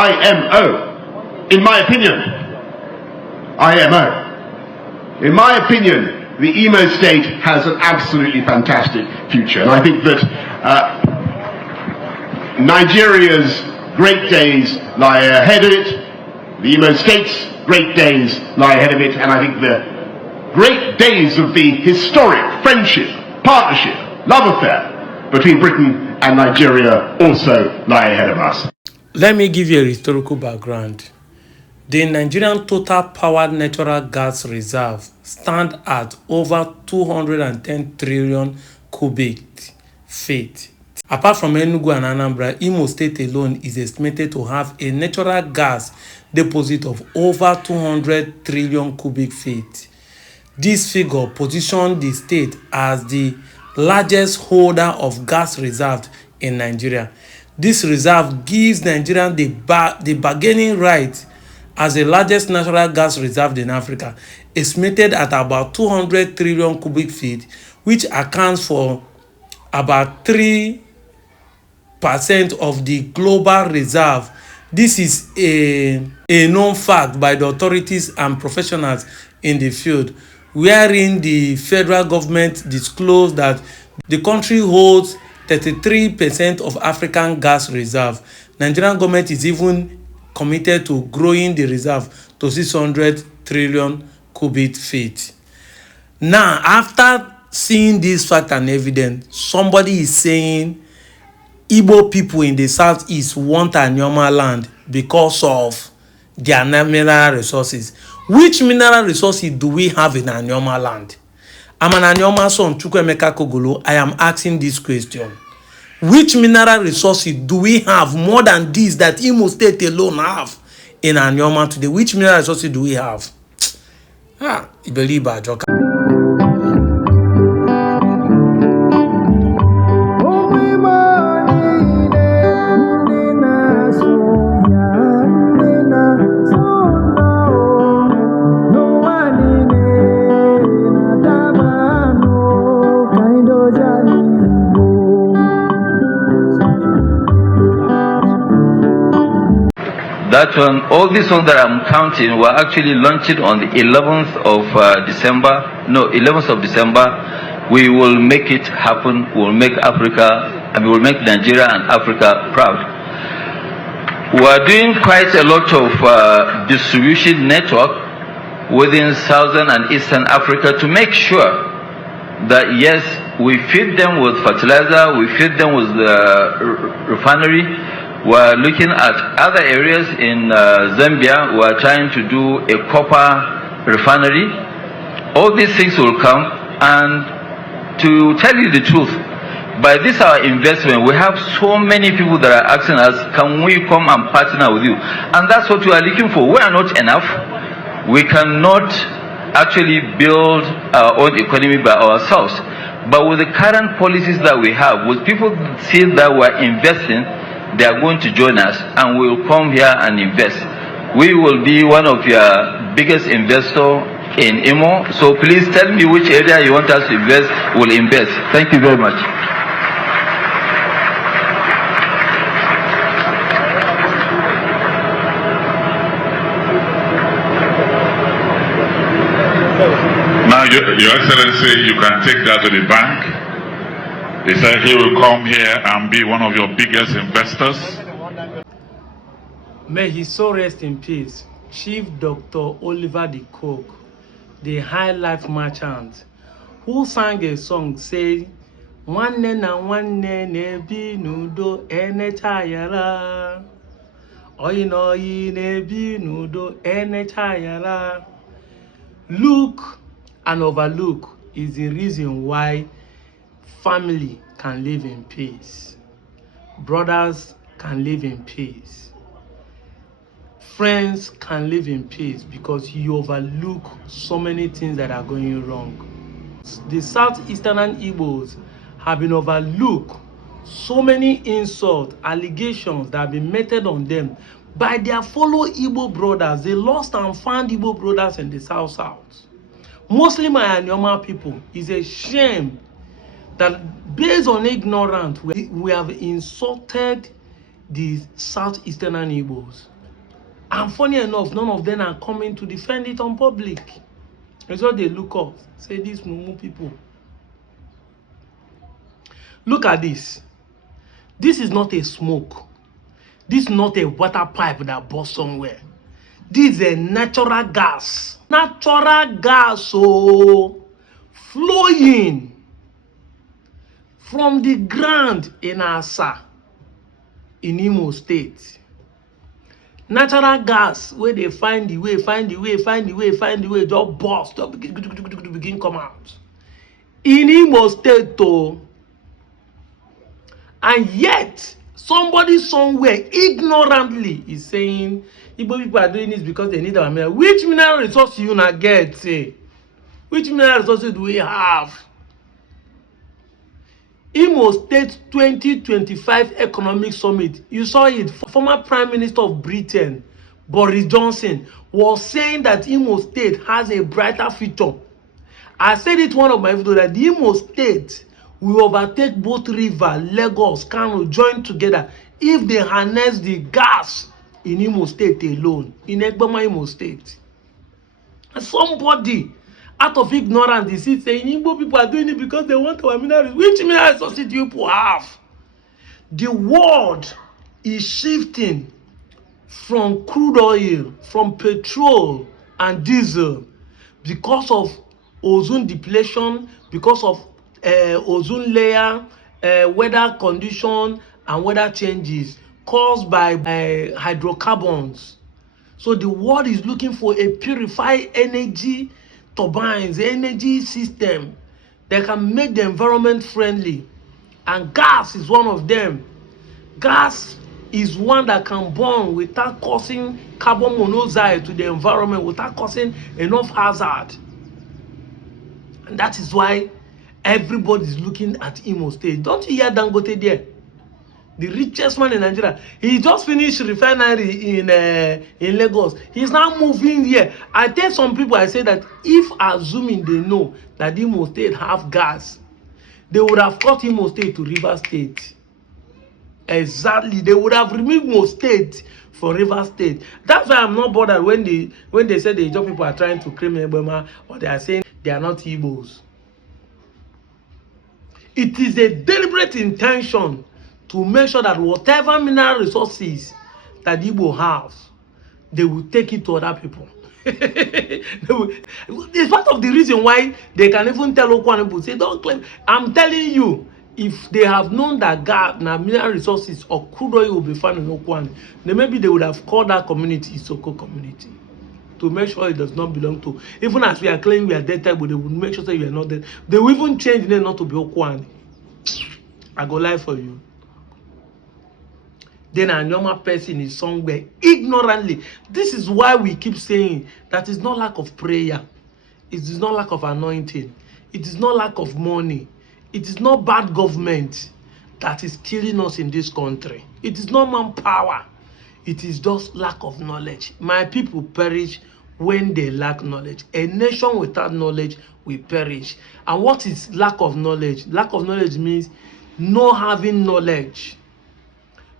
IMO. In my opinion, IMO. In my opinion, the Imo state has an absolutely fantastic future. And I think that Nigeria's great days lie ahead of it. The Imo state's great days lie ahead of it. And I think the great days of the historic friendship, partnership, love affair between Britain and Nigeria also lie ahead of us. Let me give you a historical background. The Nigerian total powered natural gas reserve stand at over 210 trillion cubic feet. Apart from Enugu and Anambra, Imo State alone is estimated to have a natural gas deposit of over 200 trillion cubic feet. This figure positions the state as the largest holder of gas reserves in Nigeria. This reserve gives Nigeria the bargaining right as the largest natural gas reserve in Africa, estimated at about 200 trillion cubic feet, which accounts for about 3% of the global reserve. This is a known fact by the authorities and professionals in the field, wherein the federal government disclosed that the country holds 33% of African gas reserve. Nigerian government is even committed to growing the reserve to 600 trillion cubic feet. Now, after seeing this fact and evidence, somebody is saying Igbo people in the southeast want Anioma land because of their mineral resources. Which mineral resources do we have in Anioma land? I'm an Anioma son, Chukwemeka Kogolo. I am asking this question. Which mineral resources do we have more than these that Imo State alone have in Anioma today? Which mineral resources do we have? Ibeliba Joka. That one, all these ones that I'm counting were actually launched on the 11th of December. We will make it happen. We'll make Africa, and we will make Nigeria and Africa proud. We're doing quite a lot of distribution network within Southern and Eastern Africa to make sure that yes, we feed them with fertilizer, we feed them with the refinery. We're looking at other areas in Zambia. We're trying to do a copper refinery. All these things will come, and to tell you the truth, by this our investment, we have so many people that are asking us, can we come and partner with you? And that's what we are looking for. We are not enough. We cannot actually build our own economy by ourselves. But with the current policies that we have, with people see that we're investing, they are going to join us and we will come here and invest. We will be one of your biggest investors in Imo. So please tell me which area you want us to invest, we'll invest. Thank you very much. Now, Your Excellency, you can take that to the bank. He said he will come here and be one of your biggest investors. May his soul rest in peace. Chief Dr. Oliver de Cook, the high life merchant, who sang a song saying, "Wanne na wanne nebi nudo enechayala. Oyi nebi nudo enechayala." Look and overlook is the reason why family can live in peace. Brothers can live in peace. Friends can live in peace because you overlook so many things that are going wrong. The southeastern Igbos have been overlooked so many insults, allegations that have been meted on them by their fellow Igbo brothers. They lost and found Igbo brothers in the south. Mostly my Anioma people. It's a shame that based on ignorance, we have insulted the southeastern Igbos. And funny enough, none of them are coming to defend it on public. It's what they look up, say these Mumu people. Look at this. This is not a smoke. This is not a water pipe that burst somewhere. This is a natural gas. Natural gas, oh, flowing from the ground in Asa, in Imo State. Natural gas, where they find the way, just burst, just begin come out. In Imo State, though, and yet somebody somewhere ignorantly is saying Igbo people are doing this because they need our mineral. Which mineral resources you not get? Say, which mineral resources do we have? Imo State 2025 Economic Summit. You saw it. Former Prime Minister of Britain, Boris Johnson, was saying that Imo State has a brighter future. I said it one of my videos that the Imo State will overtake both River, Lagos, Kano, join together if they harness the gas in Imo State alone, in Egbema, Imo State. And somebody out of ignorance is saying Igbo people are doing it because they want our minerals. Which mineral resources do you people have? The world is shifting from crude oil, from petrol and diesel because of ozone depletion, because of ozone layer, weather condition and weather changes caused by hydrocarbons. So the world is looking for a purified energy turbines, energy system that can make the environment friendly, and gas is one of them. Gas is one that can burn without causing carbon monoxide to the environment, without causing enough hazard. And that is why everybody is looking at Imo State. Don't you hear Dangote there? The richest man in Nigeria. He just finished refinery in Lagos. He's now moving here. I tell some people, I say that if assuming they know that Imo State have gas, they would have cut Imo State to River State. Exactly. They would have removed Imo State from River State. That's why I'm not bothered when they say the job people are trying to claim Ebema, or they are saying they are not Igbos. It is a deliberate intention to make sure that whatever mineral resources that Igbo have, they will take it to other people. It's part of the reason why they can even tell Okwan people, say, don't claim. I'm telling you, if they have known that gas, mineral resources or crude oil will be found in Okwan, then maybe they would have called that community Isoko community to make sure it does not belong to. Even as we are claiming we are dead type, but they would make sure that you are not dead. They will even change the name not to be Okwan. I go lie for you. Then Anioma person is somewhere ignorantly. This is why we keep saying that it's not lack of prayer. It is not lack of anointing. It is not lack of money. It is not bad government that is killing us in this country. It is not manpower. It is just lack of knowledge. My people perish when they lack knowledge. A nation without knowledge will perish. And what is lack of knowledge? Lack of knowledge means not having knowledge.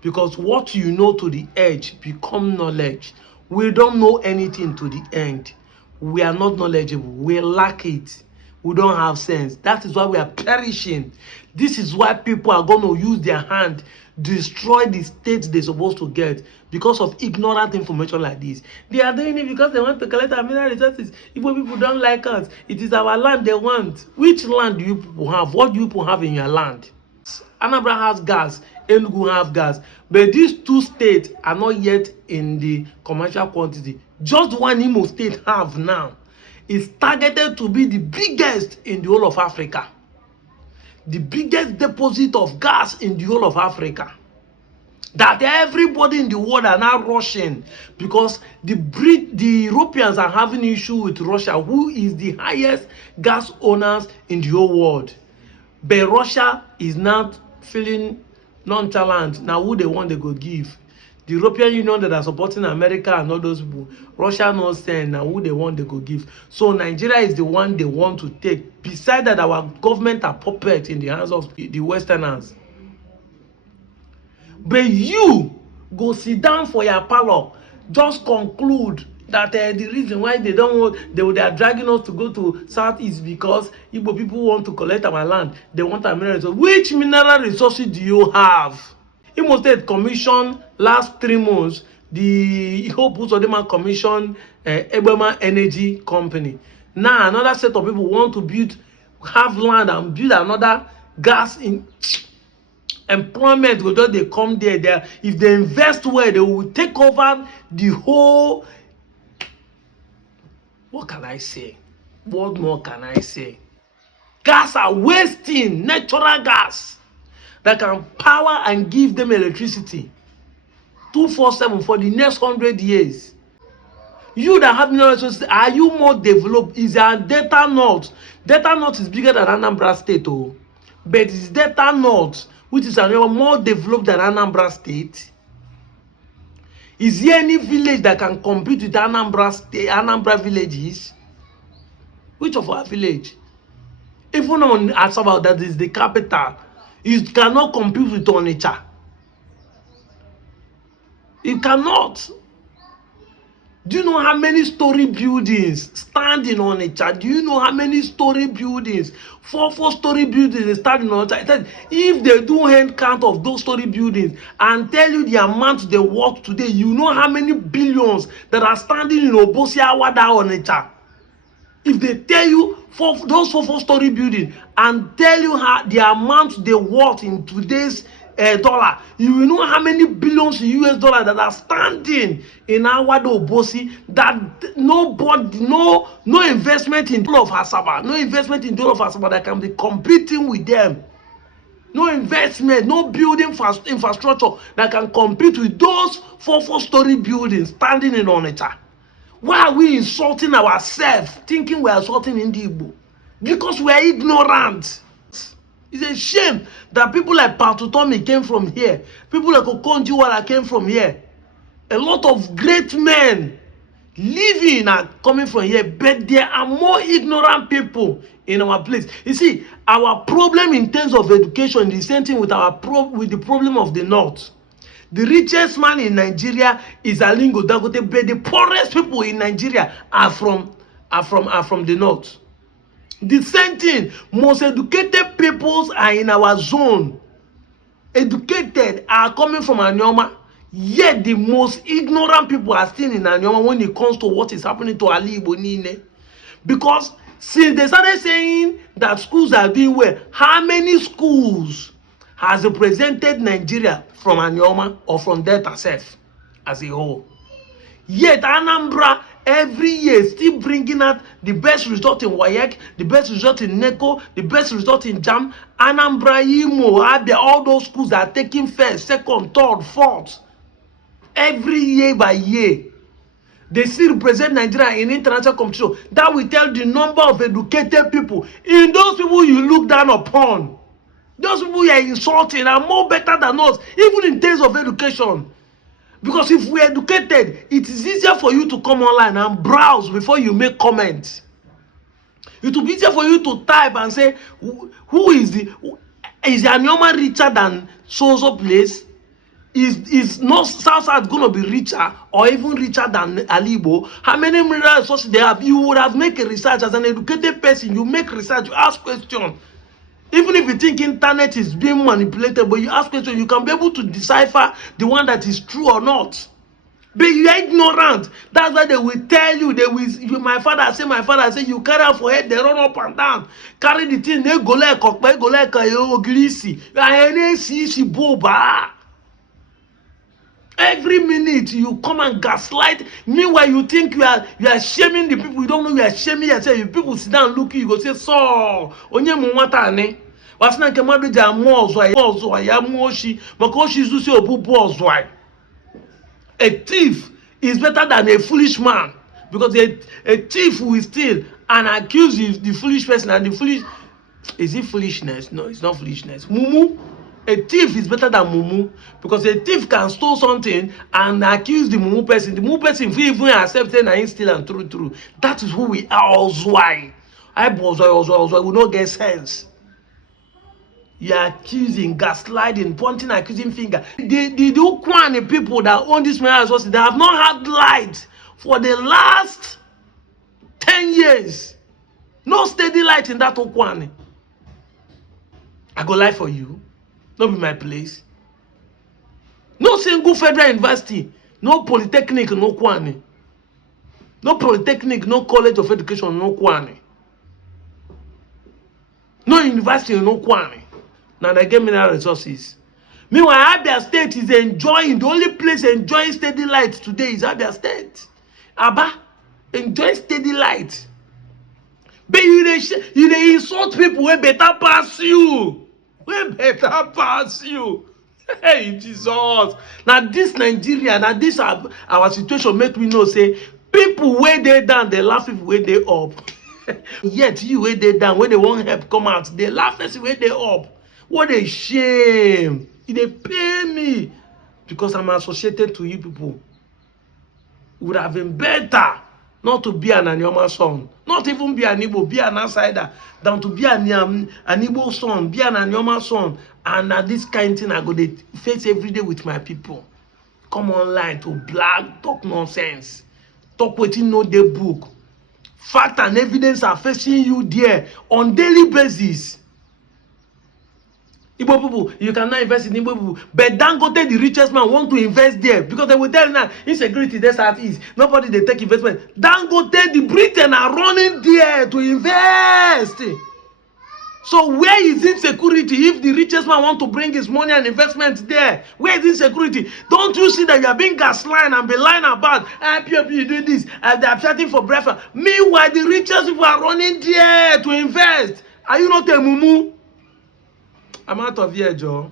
Because what you know to the edge become knowledge. We don't know anything to the end. We are not knowledgeable. We lack it. We don't have sense. That is why we are perishing. This is why people are going to use their hand, destroy the state they're supposed to get because of ignorant information like this. They are doing it because they want to collect our mineral resources. If people don't like us, it is our land they want. Which land do you people have? What do you people have in your land? Anambra has gas, Enugu have gas, but these two states are not yet in the commercial quantity. Just one Imo State have now. Is targeted to be the biggest in the whole of Africa. The biggest deposit of gas in the whole of Africa. That everybody in the world are now rushing because the Europeans are having issue with Russia, who is the highest gas owners in the whole world. But Russia is now feeling nonchalant. Now who they want they go give. The European Union that are supporting America and all those people, Russia not send, now who they want they go give. So Nigeria is the one they want to take. Besides that, our government are puppet in the hands of the Westerners. But you go sit down for your parlor, just conclude that the reason why they are dragging us to go to south is because Igbo people want to collect our land. They want our mineral resources. Which mineral resources do you have? Imo State Commission last 3 months, the Hope Uzodinma Commission, Ebema Energy Company. Now another set of people want to have land and build another gas in employment. Because they come there, if they invest well, they will take over the whole. What can I say? What more can I say? Gas are wasting natural gas that can power and give them electricity 247 for the next 100 years. You that have mineral resources, are you more developed? Is there Delta North? Delta North is bigger than Anambra State, but it's Delta North, which is more developed than Anambra State. Is there any village that can compete with Anambra villages? Which of our village? Even on Asaba, that is the capital, it cannot compete with Onitsha. It cannot. Do you know how many story buildings stand in Onitsha? Do you know how many story buildings? 4 story buildings stand in Onitsha. If they do hand count of those story buildings and tell you the amount they worth today, you know how many billions that are standing in Obosi Awada Onitsha. If they tell you those 4 story buildings and tell you how the amount they worth in today's dollar, you will know how many billions US dollars that are standing in Awado Obosi, that nobody, no investment in all of Asaba, no investment in all of Asaba that can be competing with them. No investment, no building infrastructure that can compete with those 4 story buildings standing in Onitsha. Why are we insulting ourselves, thinking we are insulting Igbo? Because we are ignorant. It's a shame that people like Patutomi came from here. People like Okonjiwara came from here. A lot of great men living are coming from here, but there are more ignorant people in our place. You see, our problem in terms of education is the same thing with with the problem of the North. The richest man in Nigeria is Alingo Dangote, but the poorest people in Nigeria are from the North. The same thing, most educated peoples are in our zone. Educated are coming from Anioma, yet the most ignorant people are still in Anioma when it comes to what is happening to Ali Ibonine. Because since they started saying that schools are doing well, how many schools has represented Nigeria from Anioma or from Delta Self as a whole? Yet Anambra every year still bringing out the best result in WAEC, the best result in NECO, the best result in JAM. Anambra, Imo, Abia, all those schools are taking first, second, third, fourth. Every year by year. They still represent Nigeria in international competition. That will tell the number of educated people. In those people you look down upon, those people you are insulting are more better than us, even in terms of education. Because if we are educated, it is easier for you to come online and browse before you make comments. It will be easier for you to type and say, is the Anioma richer than so place? Is North South going to be richer or even richer than Alibo? How many mineral resources they have? You would have made a research as an educated person. You make research, you ask questions. Even if you think internet is being manipulated, but you ask questions, you can be able to decipher the one that is true or not. But you are ignorant. That's why they will tell you, my father say, you carry out for head, they run up and down. Carry the thing, they go like ogilisi. Every minute you come and gaslight. Meanwhile, you think you are shaming the people. You don't know you are shaming yourself. You people sit down looking, you go say, so onye mwata ne. Wasina kemadu ja ozwa ya moshi. Makoshi zusi obubu ozwa. A thief is better than a foolish man, because a thief will steal and accuse the foolish person, and the foolish, is it foolishness? No, it's not foolishness. Mumu. A thief is better than Mumu, because a thief can steal something and accuse the Mumu person. The Mumu person will even accept it and steal and true. That is who we are. Ozwai. I Ozwai will not get sense. You are accusing, gaslighting, pointing, accusing finger. The Ukwani people that own this mineral resources, they have not had light for the last 10 years. No steady light in that Ukwani. I go lie for you. No be my place. No single federal university, no polytechnic, no Ukwani. No polytechnic, no college of education, no Ukwani. No university, no Ukwani. Now they get mineral resources. Meanwhile, Abia State is enjoying, the only place enjoying steady light today is Abia State. Aba, enjoy steady light. But you dey insult people wey better pass you. Wey better pass you. Hey, Jesus. Now this Nigeria, now this our situation make me know, say, people wey dey down, they laugh people wey dey up. Yet you wey dey down, when they won't help come out, they laugh person wey dey up. What a shame. They pay me because I'm associated to you people. It would have been better not to be an Anioma son, not even be an Igbo, be an outsider, than to be an Igbo son, be an Anioma son, and this kind of thing I go to face every day with my people. Come online to blog, talk nonsense, talk wetin no dey book. Fact and evidence are facing you there on daily basis. Igbo people, you cannot invest in Igbo people. But Dangote, the richest man, want to invest there because they will tell you now, insecurity, that's how it is. Nobody they take investment. Dangote, the Britain are running there to invest. So where is insecurity if the richest man want to bring his money and investment there? Where is insecurity? Don't you see that you are being gaslighted and be lying about, people you do this, they are chatting for breakfast. Meanwhile, the richest people are running there to invest. Are you not a mumu? I'm out of here, Joe.